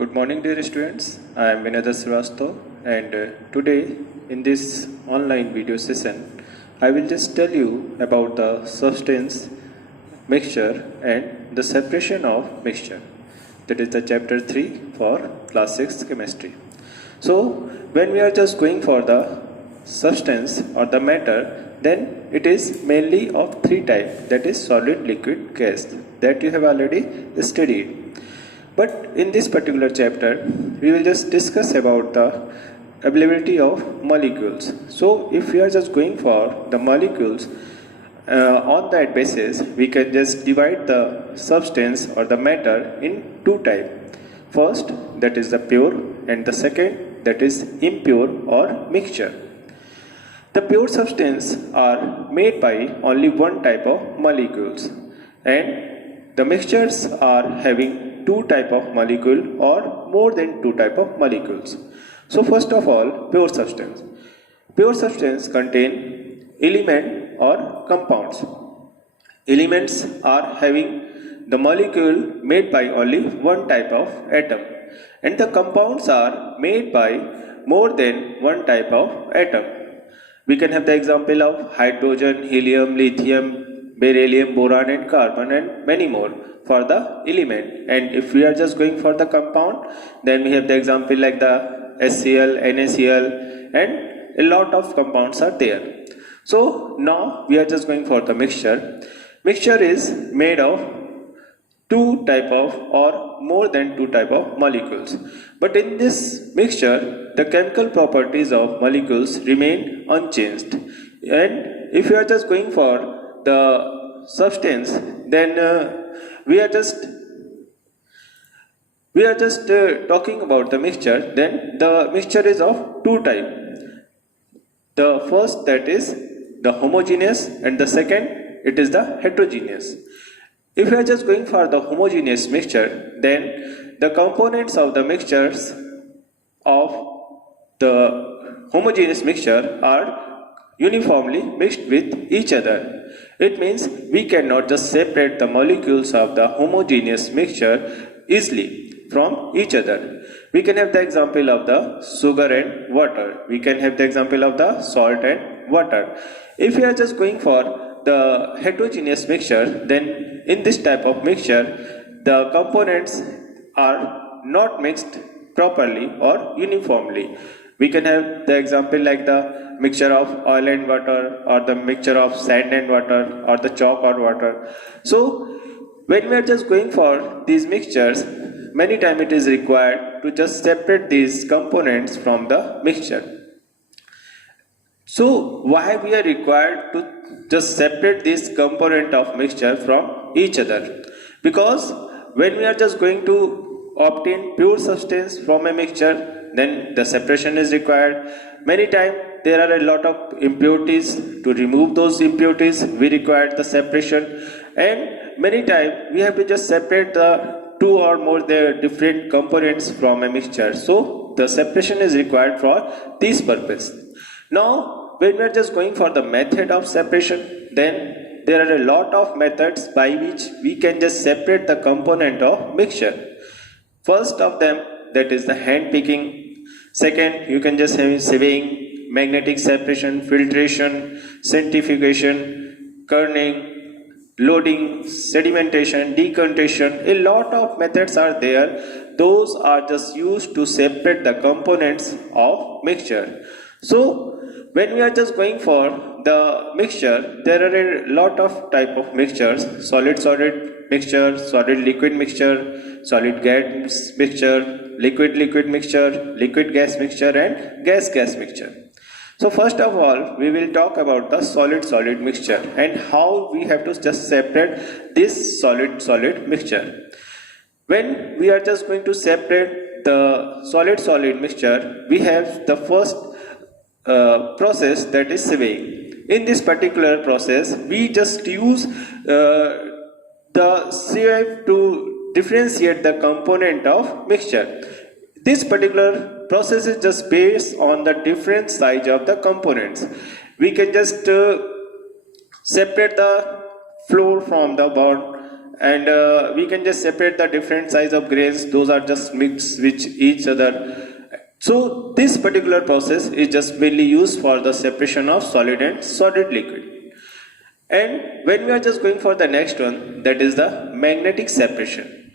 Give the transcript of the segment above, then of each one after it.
Good morning, dear students. I am Vinodha Srivastav, and today in this online video session, I will just tell you about the substance, mixture, and the separation of mixture. That is the chapter 3 for class 6 chemistry. So, when we are just going for the substance or the matter, then it is mainly of three types, that is solid, liquid, gas, that you have already studied. But in this particular chapter, we will just discuss about the availability of molecules. So if we are just going for the molecules, on that basis, we can just divide the substance or the matter in two types. First, that is the pure, and the second, that is impure or mixture. The pure substance are made by only one type of molecules, and the mixtures are having two type of molecule or more than two type of molecules. So first of all, pure substance. Pure substance contain element or compounds. Elements are having the molecule made by only one type of atom, and the compounds are made by more than one type of atom. We can have the example of hydrogen, helium, lithium, beryllium, boron and carbon, and many more for the element. And if we are just going for the compound, then we have the example like the HCl, NaCl, and a lot of compounds are there. So now we are just going for the mixture. Mixture is made of two type of or more than two type of molecules. But in this mixture, the chemical properties of molecules remain unchanged. And if you are just going for the substance, then we are just talking about the mixture. Then the mixture is of two type. The first, that is the homogeneous, and the second, it is the heterogeneous. If we are just going for the homogeneous mixture, then the components of the mixtures of the homogeneous mixture are uniformly mixed with each other. It means we cannot just separate the molecules of the homogeneous mixture easily from each other. We can have the example of the sugar and water. We can have the example of the salt and water. If we are just going for the heterogeneous mixture, then in this type of mixture, the components are not mixed properly or uniformly. We can have the example like the mixture of oil and water, or the mixture of sand and water, or the chalk or water. So when we are just going for these mixtures, many times it is required to just separate these components from the mixture. So why we are required to just separate this component of mixture from each other? Because when we are just going to obtain pure substance from a mixture, then the separation is required. Many times there are a lot of impurities. To remove those impurities, we require the separation, and many times we have to just separate the two or more the different components from a mixture. So the separation is required for this purpose. Now, when we are just going for the method of separation, then there are a lot of methods by which we can just separate the component of mixture. First of them, that is the hand picking. Second, you can just have sieving, magnetic separation, filtration, centrifugation, kerning, loading, sedimentation, decontamination. A lot of methods are there. Those are just used to separate the components of mixture. So when we are just going for the mixture, there are a lot of type of mixtures: solid mixture, solid liquid mixture, solid gas mixture, liquid mixture, liquid gas mixture, and gas mixture. So first of all, we will talk about the solid mixture and how we have to just separate this solid mixture. When we are just going to separate the solid mixture, we have the first process, that is sieving. In this particular process, we just use the sieve to differentiate the component of mixture. This particular process is just based on the different size of the components. We can just separate the flour from the bond, and we can just separate the different size of grains. Those are just mixed with each other. So this particular process is just mainly used for the separation of solid and solid liquid. And when we are just going for the next one, that is the magnetic separation.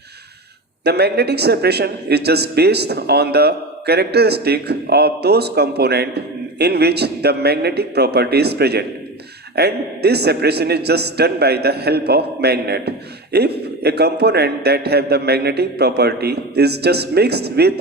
The magnetic separation is just based on the characteristic of those components in which the magnetic property is present. And this separation is just done by the help of magnet. If a component that have the magnetic property is just mixed with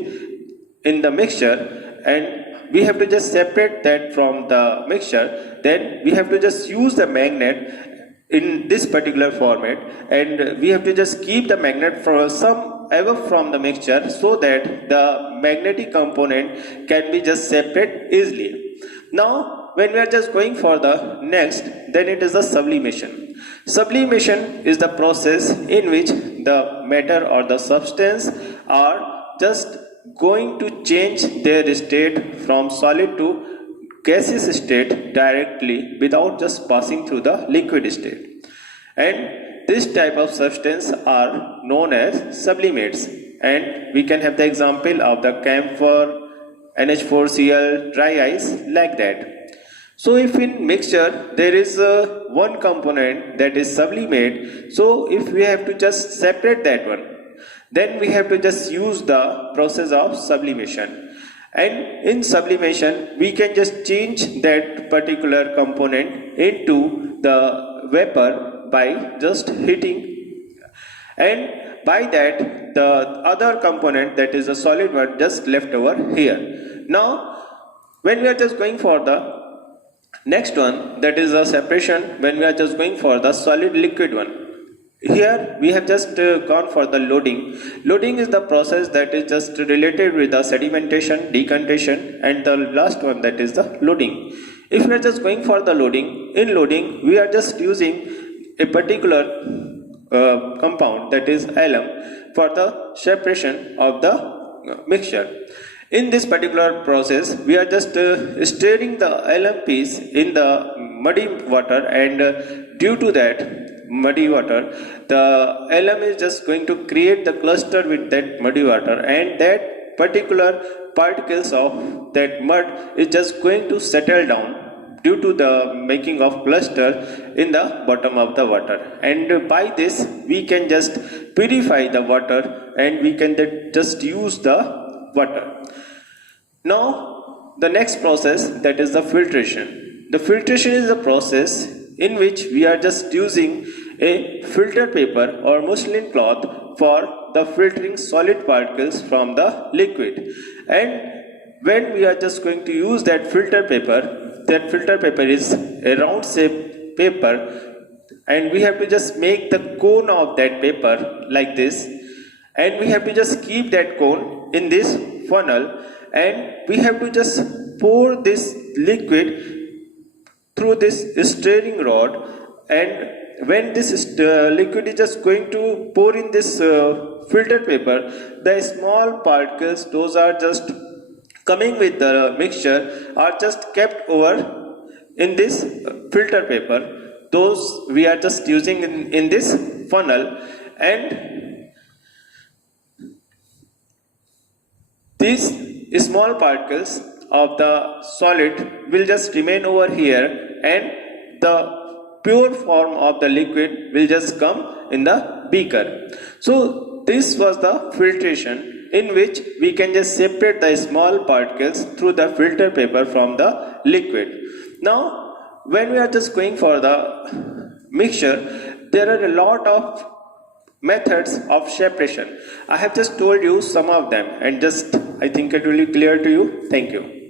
in the mixture, and we have to just separate that from the mixture, then we have to just use the magnet in this particular format, and we have to just keep the magnet for some ever from the mixture so that the magnetic component can be just separate easily. Now when we are just going for the next, then it is the sublimation. Sublimation is the process in which the matter or the substance are just going to change their state from solid to gaseous state directly without just passing through the liquid state. And this type of substance are known as sublimates. And we can have the example of the camphor, NH4Cl, dry ice, like that. So if in mixture there is one component that is sublimate, so if we have to just separate that one, then we have to just use the process of sublimation. And in sublimation, we can just change that particular component into the vapor by just heating. And by that, the other component, that is a solid one, just left over here. Now, when we are just going for the next one, that is a separation, when we are just going for the solid liquid one. Here we have just gone for the loading. Loading is the process that is just related with the sedimentation, decantation, and the last one, that is the loading. If we are just going for the loading, in loading we are just using a particular compound, that is alum, for the separation of the mixture. In this particular process, we are just stirring the alum piece in the muddy water, and due to that muddy water, the alum is just going to create the cluster with that muddy water, and that particular particles of that mud is just going to settle down due to the making of cluster in the bottom of the water. And by this we can just purify the water, and we can just use the water. Now the next process, that is the filtration. The filtration is a process in which we are just using a filter paper or muslin cloth for the filtering solid particles from the liquid. And when we are just going to use that filter paper is a round shape paper, and we have to just make the cone of that paper like this, and we have to just keep that cone in this funnel, and we have to just pour this liquid through this stirring rod. And when this liquid is just going to pour in this filter paper, the small particles, those are just coming with the mixture, are just kept over in this filter paper. Those we are just using in this funnel, and these small particles of the solid will just remain over here, and the pure form of the liquid will just come in the beaker. So this was the filtration, in which we can just separate the small particles through the filter paper from the liquid. Now when we are just going for the mixture, there are a lot of methods of separation. I have just told you some of them, and just I think it will be clear to you. Thank you.